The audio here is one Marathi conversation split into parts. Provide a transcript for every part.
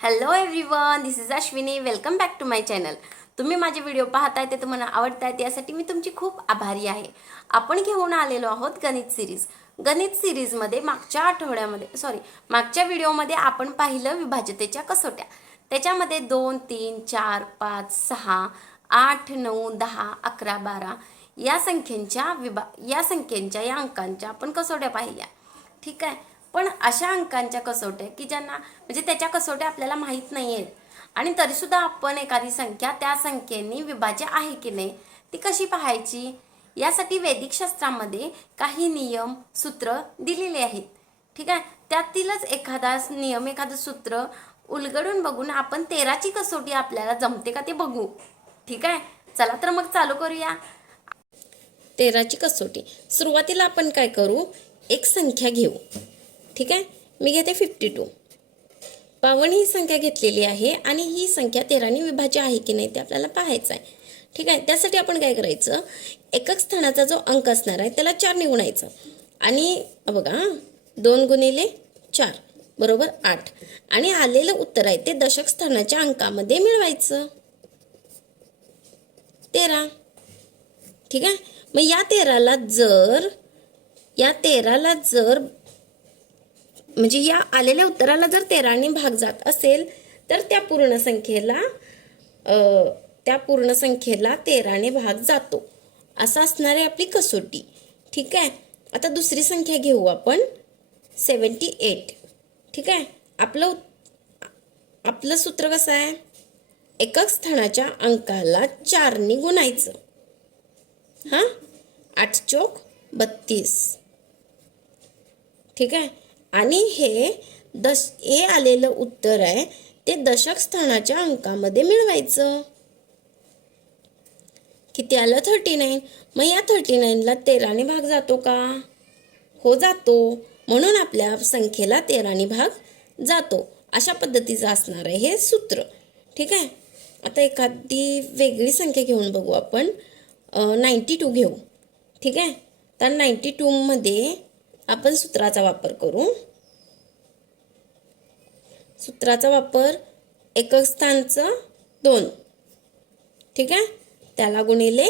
Hello everyone this is Ashwini welcome back to my channel तुम्ही माझे व्हिडिओ पाहताय ते तुम्हाला आवडतायत यासाठी मी तुमची खूप आभारी आहे. आपण घेऊन आलेलो आहोत गणित सिरीज गणित सिरीजमध्ये मागच्या आठवड्यामध्ये सॉरी मागच्या व्हिडिओमध्ये आपण पाहिलं विभाजतेच्या कसोट्या. त्याच्यामध्ये दोन तीन चार पाच सहा आठ नऊ दहा अकरा बारा या संख्येच्या विभा या संख्येच्या या अंकांच्या आपण कसोट्या पाहिल्या. ठीक आहे? पण अशा अंकांच्या कसोट्या की ज्यांना म्हणजे त्याच्या कसोट्या आपल्याला माहीत नाही आहेत आणि तरीसुद्धा आपण एखादी संख्या त्या संख्येने विभाज्य आहे की नाही ती कशी पाहायची? यासाठी वैदिक शास्त्रामध्ये काही नियम सूत्र दिलेले आहेत. ठीक आहे? त्यातीलच एखादा नियम एखादं सूत्र उलगडून बघून आपण तेराची कसोटी आपल्याला जमते का ते बघू. ठीक आहे? चला तर मग चालू करूया. तेराची कसोटी. सुरुवातीला आपण काय करू? एक संख्या घेऊ. ठीक आहे? मी घेते फिफ्टी टू बावन्न ही संख्या घेतलेली आहे आणि ही संख्या तेराने विभाज्य आहे की नाही ते आपल्याला पाहायचं आहे. ठीक आहे? त्यासाठी आपण काय करायचं? एकक स्थानाचा जो अंक असणार आहे त्याला चारने गुणायचं आणि बघा दोन गुणिले चार बरोबर आठ. आणि आलेलं उत्तर आहे ते दशक स्थानाच्या अंकामध्ये मिळवायचं. तेरा. ठीक आहे? मग या तेराला जर या तेराला जर म्हणजे या आलेल्या उत्तराला जर तेराने भाग जात असेल तर त्या पूर्ण संख्येला त्या पूर्ण संख्येला तेराने भाग जातो. असं असणार आहे आपली कसोटी. ठीक आहे? आता दुसरी संख्या घेऊ आपण. Seventy eight. ठीक आहे? आपलं उत- आपलं सूत्र कसं आहे? एकक स्थानाच्या अंकाला चारने गुणायचं. हां? आठ चोक बत्तीस. ठीक आहे? आणि हे दश हे आलेलं उत्तर आहे ते दशक स्थानाच्या अंकामध्ये मिळवायचं. किती आलं? थर्टी नाईन मग या थर्टी नाईनला तेराने भाग जातो का? हो जातो. म्हणून आपल्या संख्येला तेराने भाग जातो. अशा पद्धतीचं असणार आहे हे सूत्र. ठीक आहे? आता एखादी वेगळी संख्या घेऊन बघू आपण. नाईंटी टू घेऊ. ठीक आहे? तर नाईंटी टूमध्ये आपण सूत्राचा वापर करू. सूत्राचा वापर एकक स्थानचं दोन. ठीक आहे? त्याला गुणिले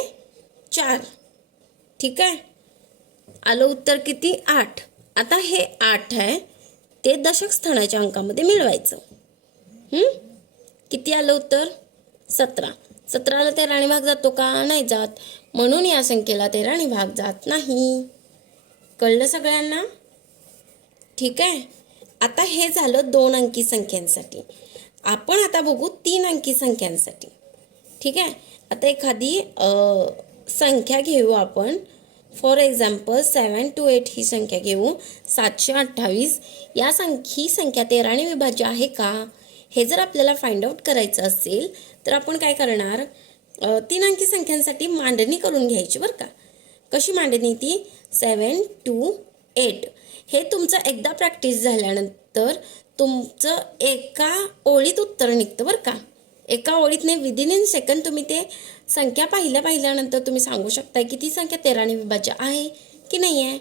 चार. ठीक आहे? आलं उत्तर किती? आठ. आता हे आठ आहे. ते दशक स्थानाच्या अंकामध्ये मिळवायचं. किती आलं उत्तर? सतरा. सतराला तेराने भाग जातो का? नाही जात. म्हणून या संख्येला तेराने भाग जात नाही. कळलं सगळ्यांना? ठीक आहे. आता हे झालं दोन अंकी संख्यांसाठी. आपण आता बघू तीन अंकी संख्यांसाठी. ठीक आहे? आता एखादी संख्या घेऊ आपण. For example seven two eight ही संख्या घेऊ. सातशे अठ्ठावीस. या संख ही संख्या तेराने विभाज्य आहे का? हे जर आपल्याला फाइंड आउट करायचं असेल तर आपण काय करणार? तीन अंकी संख्यांसाठी मांडणी करून घ्यायची बरं का. कशी मांडणी ती? सेवन टू एट हे तुमचं एकदा प्रॅक्टिस झाल्यानंतर तुमचं एका ओळीत उत्तर निघतं बरं का. एका ओळीत नाही विदिन इन सेकंड तुम्ही ते संख्या पाहिल्या पाहिल्यानंतर तुम्ही सांगू शकता की ती संख्या तेराने विभाज्य आहे की नाही आहे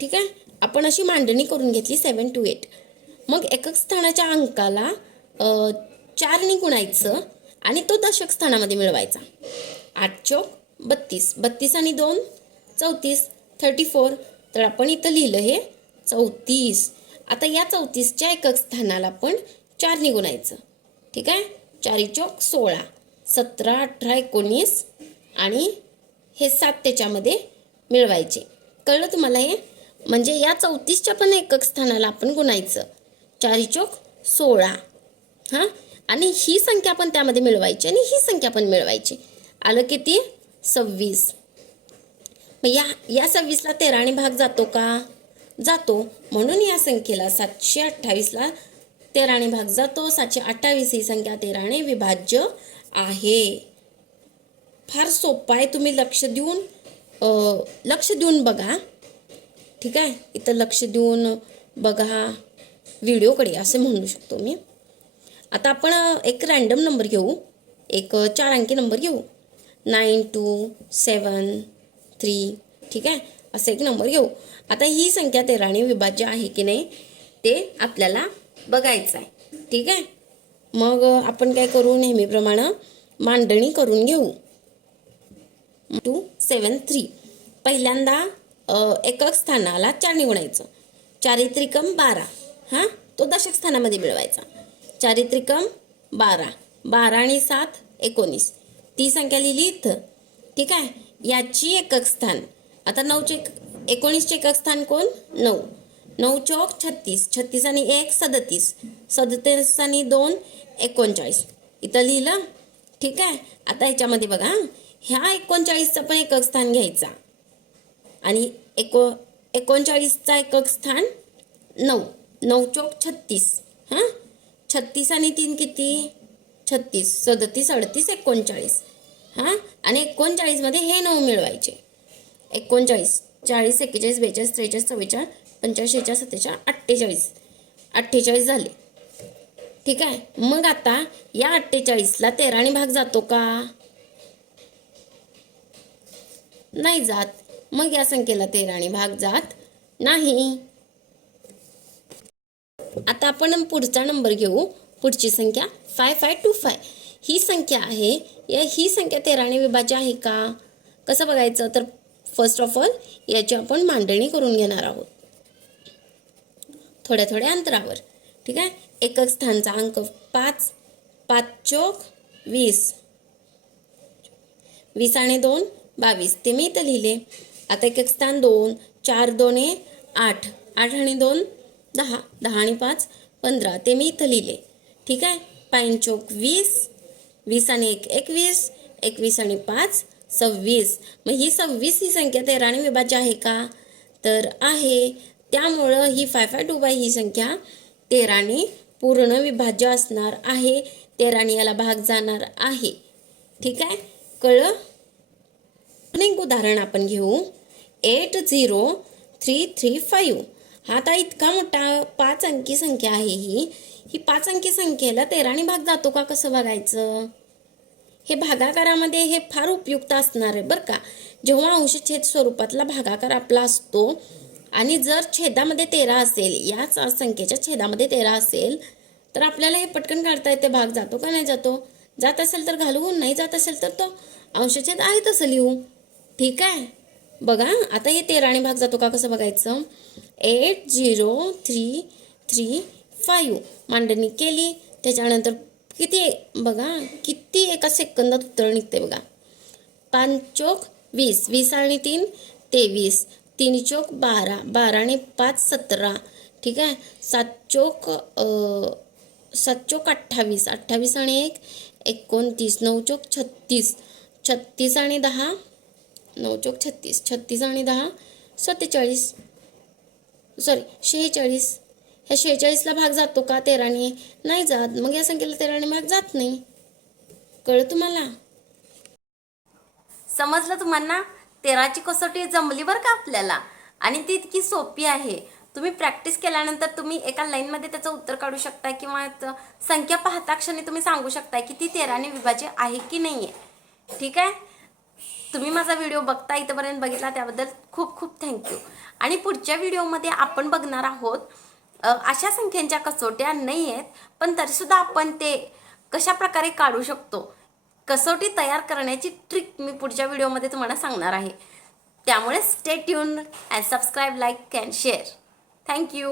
ठीक आहे? आपण अशी मांडणी करून घेतली सेवन टू एट मग एकक स्थानाच्या अंकाला चारने गुणायचं आणि तो दशक स्थानामध्ये मिळवायचा. आठ चौक बत्तीस. बत्तीस आणि दोन चौतीस. थर्टी फोर तर आपण इथं लिहिलं हे चौतीस. आता या चौतीसच्या एकक स्थानाला आपण चारने गुणायचं ठीक आहे? चारी चौक सोळा. सतरा अठरा एकोणीस आणि हे सात त्याच्यामध्ये मिळवायचे. कळलं तुम्हाला हे? म्हणजे या चौतीसच्या पण एकक स्थानाला आपण गुणायचं. चारी चौक सोळा. हां? आणि ही संख्या पण त्यामध्ये मिळवायची आणि ही संख्या पण मिळवायची. आलं किती? सव्वीस. मग या या सव्वीसला तेराने भाग जातो का? जातो. म्हणून या संख्येला सातशे अठ्ठावीसला तेराने भाग जातो. सातशे अठ्ठावीस ही संख्या तेराने विभाज्य आहे. फार सोपं आहे. तुम्ही लक्ष देऊन लक्ष देऊन बघा. ठीक आहे? इथं लक्ष देऊन बघा. व्हिडिओकडे असे म्हणू शकतो मी. आता आपण एक रँडम नंबर घेऊ. एक चार अंकी नंबर घेऊ. Nine two seven three. ठीक आहे? असं एक नंबर घेऊ. आता ही संख्या तेराने विभाज्य आहे की नाही ते आपल्याला बघायचं आहे ठीक आहे? मग आपण काय करू? नेहमीप्रमाणे मांडणी करून घेऊ. Two seven three. पहिल्यांदा एकक स्थानाला चार निवडायचं. चारित्रिकम बारा. हां? तो दशक स्थानामध्ये मिळवायचा. चारित्रिकम बारा. बारा आणि सात एकोणीस. ती संख्या लिहिली इथं. ठीक आहे? याची एकक स्थान आता नऊचे एक- एकोणीसचे एकक स्थान कोण? नऊ. नऊ चौक छत्तीस. छत्तीस आणि एक सदतीस. सदतीस आणि दोन एकोणचाळीस. इथं लिहिलं. ठीक आहे? आता ह्याच्यामध्ये बघा ह्या एकोणचाळीसचं पण एकक स्थान घ्यायचा. आणि एको एकोणचाळीसचा एकक स्थान नऊ. नऊ चौक छत्तीस. हां? छत्तीस आणि तीन किती? छत्तीस. सदतीस अडतीस एकोणचाळीस. हां? आणि एकोणचाळीसमध्ये हे नऊ मिळवायचे. एकोणचाळीस चाळीस एक्केचाळीस बेचाळीस त्रेचाळीस चव्वेचाळीस पंचाळीस शेहेचाळीस सत्तेचाळीस अठ्ठेचाळीस. अठ्ठेचाळीस झाले. ठीक आहे? मग आता या अठ्ठेचाळीसला तेराने भाग जातो का? नाही जात. मग या संख्येला तेराने भाग जात नाही. आता आपण पुढचा नंबर घेऊ. पुढची संख्या फाय फाय टू फाय ही संख्या आहे. या ही संख्या तेराने विभाज्य आहे का? कसं बघायचं? तर फर्स्ट ऑफ ऑल याची आपण मांडणी करून घेणार आहोत. थोड्या थोड्या अंतरावर. ठीक आहे? एकक स्थानचा अंक पाच पाच चोक वीस. वीस आणि दोन बावीस. ते मी इथं लिहिले. आता एक एक स्थान दोन चार दोन आठ. आठ आणि दोन दहा. दहा आणि पाच पंधरा. ते मी इथं लिहिले. ठीक आहे? पाईन चौक वीस वीस आणि एक एकवीस एकवीस आणि पाच सव्वीस. मग ही सव्वीस ही संख्या तेराने विभाज्य आहे का? तर आहे. त्यामुळं ही फाय फाय टू बाय ही संख्या तेराने पूर्ण विभाज्य असणार आहे. तेराने याला भाग जाणार आहे. ठीक आहे? कळलं? एक उदाहरण आपण घेऊ. Eight zero three three five हा आता इतका मोठा पाच अंकी संख्या आहे ही. ही पाच अंकी संख्येला तेराने भाग जातो का कसं बघायचं? हे भागाकारामध्ये हे फार उपयुक्त असणार आहे बरं का. जेव्हा अंशछेद स्वरूपातला भागाकार आपला असतो आणि जर छेदामध्ये तेरा असेल याच संख्येच्या छेदामध्ये तेरा असेल तर आपल्याला हे पटकन काढता येते भाग जातो का नाही जातो? जात असेल तर घालवू नाही जात असेल तर तो अंशछेद आहे तसं लिहू. ठीक आहे? बघा आता हे तेराने भाग जातो का कसं बघायचं? Eight zero three three five मांडणी केली. त्याच्यानंतर किती बघा किती एका सेकंदात उत्तर निघते बघा. पाच चोक वीस वीस आणि तीन तेवीस. तीन चोक बारा बारा आणि पाच सतरा. ठीक आहे? सात चोक सात चोक अठ्ठावीस अठ्ठावीस आणि एक एकोणतीस. नऊ चोक छत्तीस छत्तीस आणि दहा नऊ चोक छत्तीस छत्तीस आणि दहा सत्तेचाळीस सॉरी शेहेचाळीस. ह्या शेहेचाळीसला भाग जातो का? तेराने नाही जात. मग या संख्येला तेराने भाग जात नाही. कळ तुम्हाला? समजलं तुम्हाला तेराची कसोटी जमली बरं का आपल्याला? आणि ती इतकी सोपी आहे. तुम्ही प्रॅक्टिस केल्यानंतर तुम्ही एका लाईनमध्ये त्याचं उत्तर काढू शकता किंवा संख्या पाहता क्षणी तुम्ही सांगू शकता की ती तेराने विभाज्य आहे की नाही आहे ठीक आहे? तुम्ही माझा व्हिडिओ बघता इथंपर्यंत बघितला त्याबद्दल खूप खूप थँक्यू आणि पुढच्या व्हिडिओमध्ये आपण बघणार आहोत अशा संख्यांच्या कसोट्या नाही आहेत पण तरीसुद्धा आपण ते कशा प्रकारे काढू शकतो? कसोटी तयार करण्याची ट्रिक मी पुढच्या व्हिडिओमध्ये तुम्हाला सांगणार आहे. त्यामुळे stay tune and subscribe like and share thank you